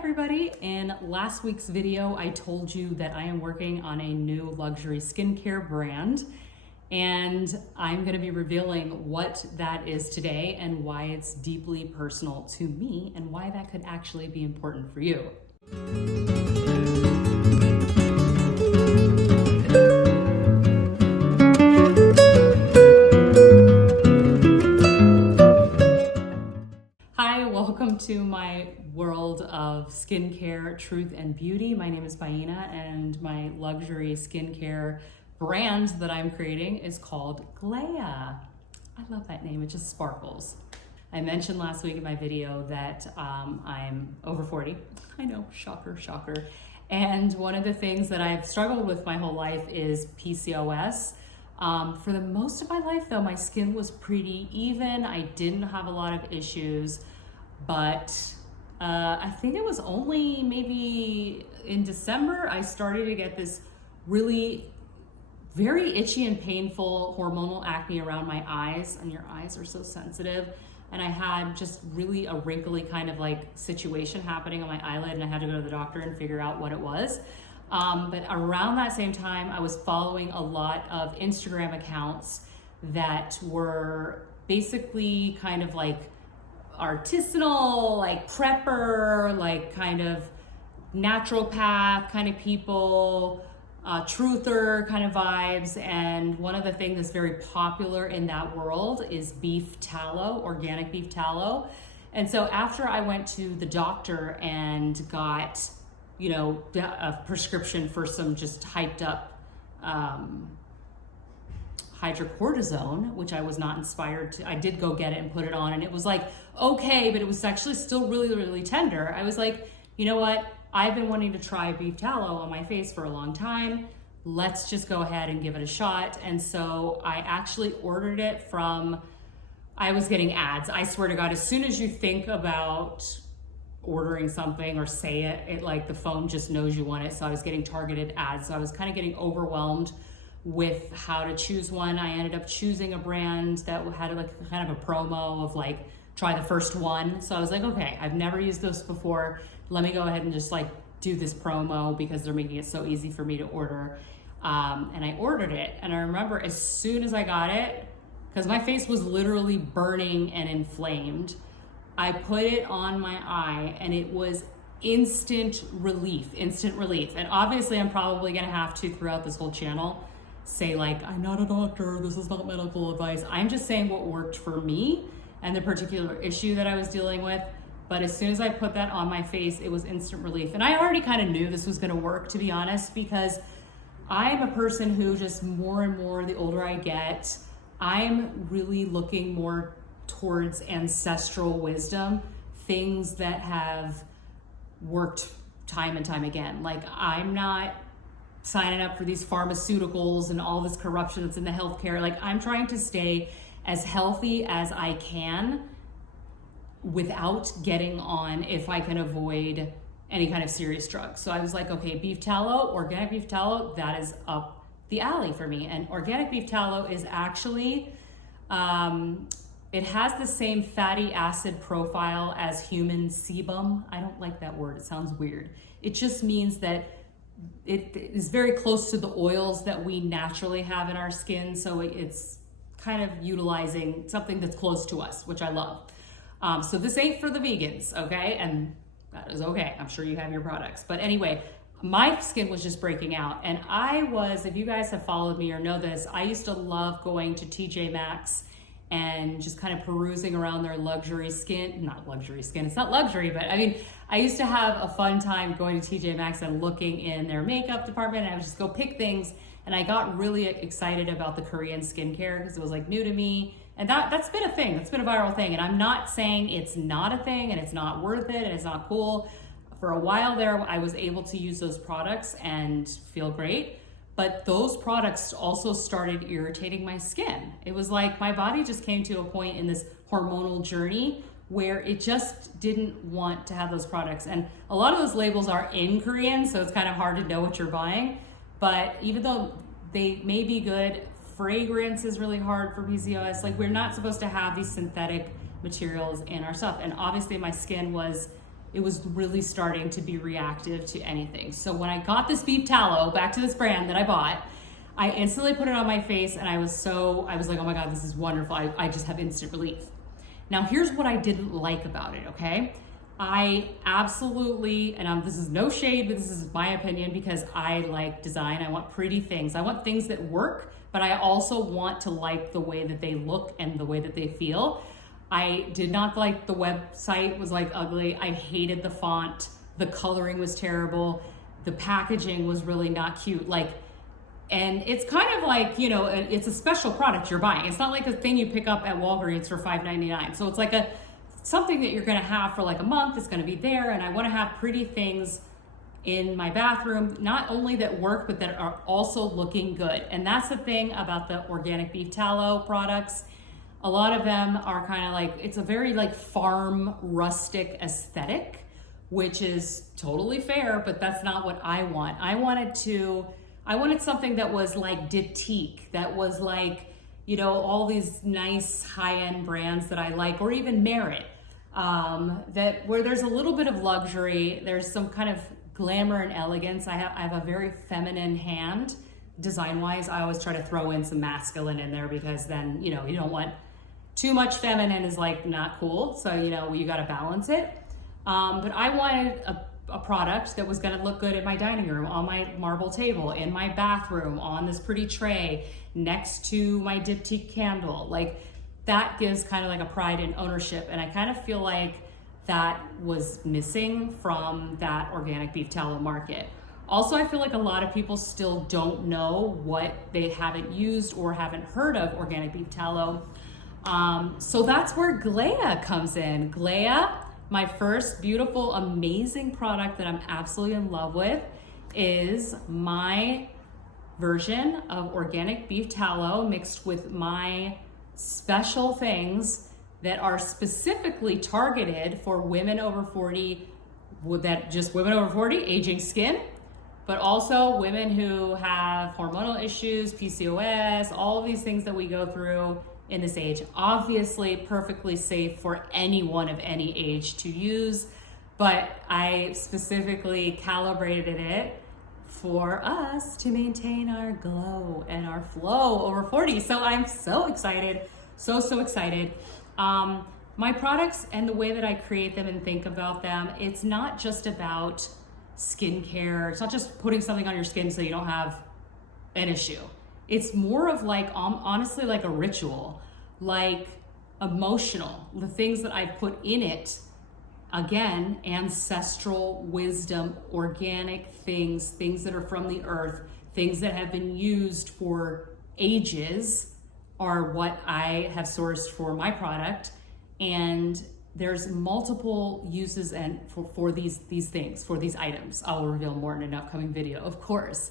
everybody. In last week's video, I told you that I am working on a new luxury skincare brand, and I'm going to be revealing what that is today and why it's deeply personal to me and why that could actually be important for you. Welcome to my world of skincare, truth, and beauty. My name is Baina, and my luxury skincare brand that I'm creating is called Glea. I love that name, it just sparkles. I mentioned last week in my video that I'm over 40. I know, shocker, shocker. And one of the things that I've struggled with my whole life is PCOS. For the most of my life though, my skin was pretty even. I didn't have a lot of issues. But I think it was only maybe in December I started to get this really very itchy and painful hormonal acne around my eyes, and your eyes are so sensitive. And I had just really a wrinkly kind of like situation happening on my eyelid, and I had to go to the doctor and figure out what it was. But around that same time, I was following a lot of Instagram accounts that were basically kind of like artisanal, like prepper, like kind of naturopath kind of people, truther kind of vibes. And one of the things that's very popular in that world is beef tallow, organic beef tallow. And so after I went to the doctor and got, you know, a prescription for some just hyped up hydrocortisone, which I was not inspired to. I did go get it and put it on, and it was like, okay, but it was actually still really, really tender. I was like, you know what? I've been wanting to try beef tallow on my face for a long time. Let's just go ahead and give it a shot. And so I actually ordered it from, I was getting ads. I swear to God, as soon as you think about ordering something or say it like the phone just knows you want it. So I was getting targeted ads. So I was kind of getting overwhelmed with how to choose one. I ended up choosing a brand that had like kind of a promo of like, try the first one. So I was like, okay, I've never used this before. Let me go ahead and just like do this promo because they're making it so easy for me to order. And I ordered it. And I remember as soon as I got it, because my face was literally burning and inflamed, I put it on my eye and it was instant relief. And obviously I'm probably gonna have to, throughout this whole channel, say like, I'm not a doctor, this is not medical advice. I'm just saying what worked for me and the particular issue that I was dealing with. But as soon as I put that on my face, it was instant relief. And I already kind of knew this was gonna work, to be honest, because I'm a person who just more and more, the older I get, I'm really looking more towards ancestral wisdom, things that have worked time and time again. Like, I'm not signing up for these pharmaceuticals and all this corruption that's in the healthcare. Like, I'm trying to stay as healthy as I can without getting on, if I can avoid any kind of serious drugs. So I was like, okay, beef tallow, organic beef tallow, that is up the alley for me. And organic beef tallow is actually, it has the same fatty acid profile as human sebum. I don't like that word, it sounds weird. It just means that it is very close to the oils that we naturally have in our skin. So it's kind of utilizing something that's close to us, which I love. So this ain't for the vegans, okay? And that is okay. I'm sure you have your products. But anyway, my skin was just breaking out. And I was, if you guys have followed me or know this, I used to love going to TJ Maxx and just kind of perusing around their luxury skin, not luxury skin, it's not luxury, but I mean, I used to have a fun time going to TJ Maxx and looking in their makeup department, and I would just go pick things. And I got really excited about the Korean skincare because it was like new to me. And that's been a thing, that's been a viral thing. And I'm not saying it's not a thing and it's not worth it and it's not cool. For a while there, I was able to use those products and feel great. But those products also started irritating my skin. It was like my body just came to a point in this hormonal journey where it just didn't want to have those products. And a lot of those labels are in Korean, so it's kind of hard to know what you're buying. But even though they may be good, fragrance is really hard for PCOS. Like, we're not supposed to have these synthetic materials in our stuff. And obviously my skin was it was really starting to be reactive to anything. So when I got this beef tallow, back to this brand that I bought, I instantly put it on my face and I was like, oh my God, this is wonderful. I just have instant relief. Now here's what I didn't like about it, okay? I absolutely, and this is no shade, but this is my opinion because I like design. I want pretty things. I want things that work, but I also want to like the way that they look and the way that they feel. I did not like the website, was like ugly. I hated the font. The coloring was terrible. The packaging was really not cute. And it's kind of like, you know, it's a special product you're buying. It's not like a thing you pick up at Walgreens for $5.99. So it's like something that you're gonna have for like a month. It's gonna be there, and I wanna have pretty things in my bathroom, not only that work, but that are also looking good. And that's the thing about the organic beef tallow products. A lot of them are kind of like, it's a very like farm rustic aesthetic, which is totally fair, but that's not what I want. I wanted something that was like Diptyque, that was like, you know, all these nice high-end brands that I like, or even Merit, that where there's a little bit of luxury, there's some kind of glamour and elegance. I have a very feminine hand. Design-wise, I always try to throw in some masculine in there because then, you know, you don't want too much feminine is like not cool. So, you know, you got to balance it. But I wanted a product that was going to look good in my dining room, on my marble table, in my bathroom, on this pretty tray, next to my Diptyque candle. Like that gives kind of like a pride and ownership. And I kind of feel like that was missing from that organic beef tallow market. Also, I feel like a lot of people still don't know what they haven't used or haven't heard of organic beef tallow. So that's where Glea comes in. Glea, my first beautiful, amazing product that I'm absolutely in love with, is my version of organic beef tallow mixed with my special things that are specifically targeted for women over 40, women over 40, aging skin, but also women who have hormonal issues, PCOS, all of these things that we go through in this age. Obviously perfectly safe for anyone of any age to use, but I specifically calibrated it for us to maintain our glow and our flow over 40. So I'm so excited, so excited. My products and the way that I create them and think about them, it's not just about skincare. It's not just putting something on your skin so you don't have an issue. It's more of like, honestly, like a ritual, like emotional, the things that I put in it. Again, ancestral wisdom, organic things that are from the earth, things that have been used for ages are what I have sourced for my product. And there's multiple uses and for these things, for these items. I'll reveal more in an upcoming video, of course.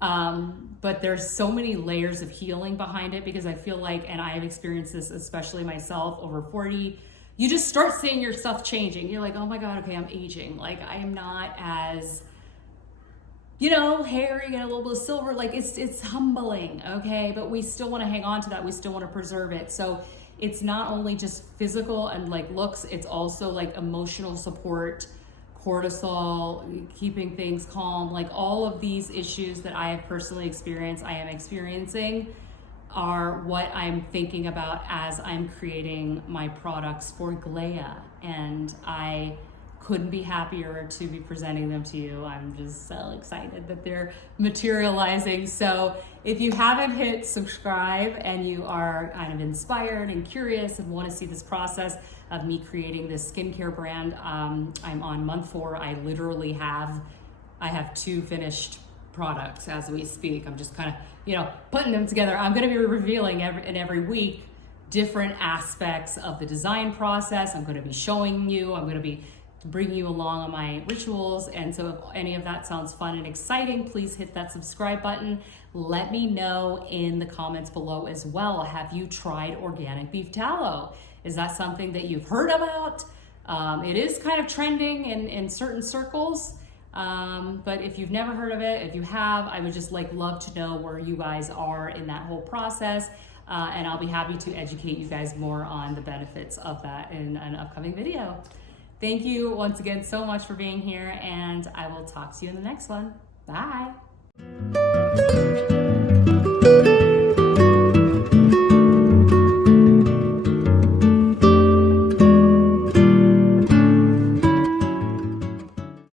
But there's so many layers of healing behind it because I feel like, and I have experienced this, especially myself over 40, you just start seeing yourself changing. You're like, oh my God, okay, I'm aging. Like I am not as, you know, hairy and a little bit of silver. Like it's humbling, okay? But we still want to hang on to that. We still want to preserve it. So it's not only just physical and like looks, it's also like emotional support, cortisol, keeping things calm, like all of these issues that I have personally experienced, I am experiencing, are what I'm thinking about as I'm creating my products for Glea. And I couldn't be happier to be presenting them to you. I'm just so excited that they're materializing. So if you haven't hit subscribe and you are kind of inspired and curious and want to see this process of me creating this skincare brand, I'm on month 4. I literally have 2 finished products as we speak. I'm just kind of, you know, putting them together. I'm going to be revealing every week different aspects of the design process. I'm going to be showing you, I'm going to be bringing you along on my rituals. And so if any of that sounds fun and exciting, please hit that subscribe button. Let me know in the comments below as well. Have you tried organic beef tallow? Is that something that you've heard about? It is kind of trending in certain circles. But if you've never heard of it, if you have, I would just love to know where you guys are in that whole process. And I'll be happy to educate you guys more on the benefits of that in an upcoming video. Thank you once again so much for being here, and I will talk to you in the next one. Bye.